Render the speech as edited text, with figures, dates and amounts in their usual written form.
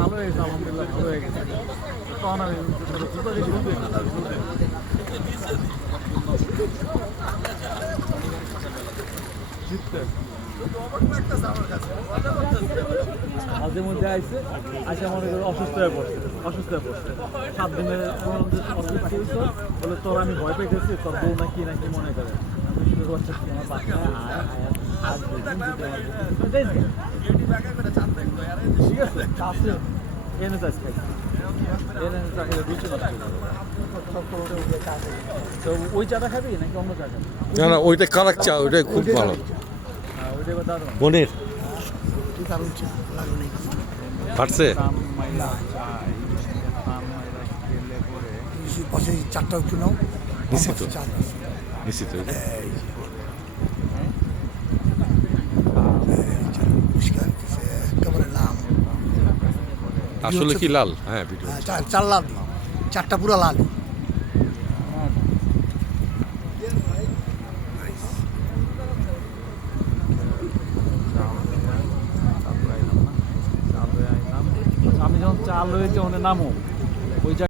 ভালো হয়েছে, আলহামদুলিল্লাহ ভালো হয়ে গেছে। তখন আমি মাঝে মধ্যে আইসে আসে মনে করে অসুস্থ হয়ে পড়ছে 7 দিনের অসুস্থ হয়েছে বলে তোর আমি ভয় পেয়েছি, তোর বউ নাকি নাকি মনে করে আমি শুরু করছি আমার বাচ্চা আর ঠিক আছে কাছে এনে যাস খাই এনে চাকরি বুঝতে পারছি তো ওই চাটা খাবি নাকি অন্য চা খাবি? না না, ওইটা কালাক চা, ওইটাই খুব ভালো। ওইটা এবার দারুণ মনির পারছে পাশে চারটা একটু নাও, নিশ্চিত চার নিশ্চিত পরিষ্কার একেবারে লাল। আসলে কি লাল? হ্যাঁ ভিডিও চার লাল, চারটা পুরো লাল। আমি যখন চাল হয়েছে ওখানে নামো ওই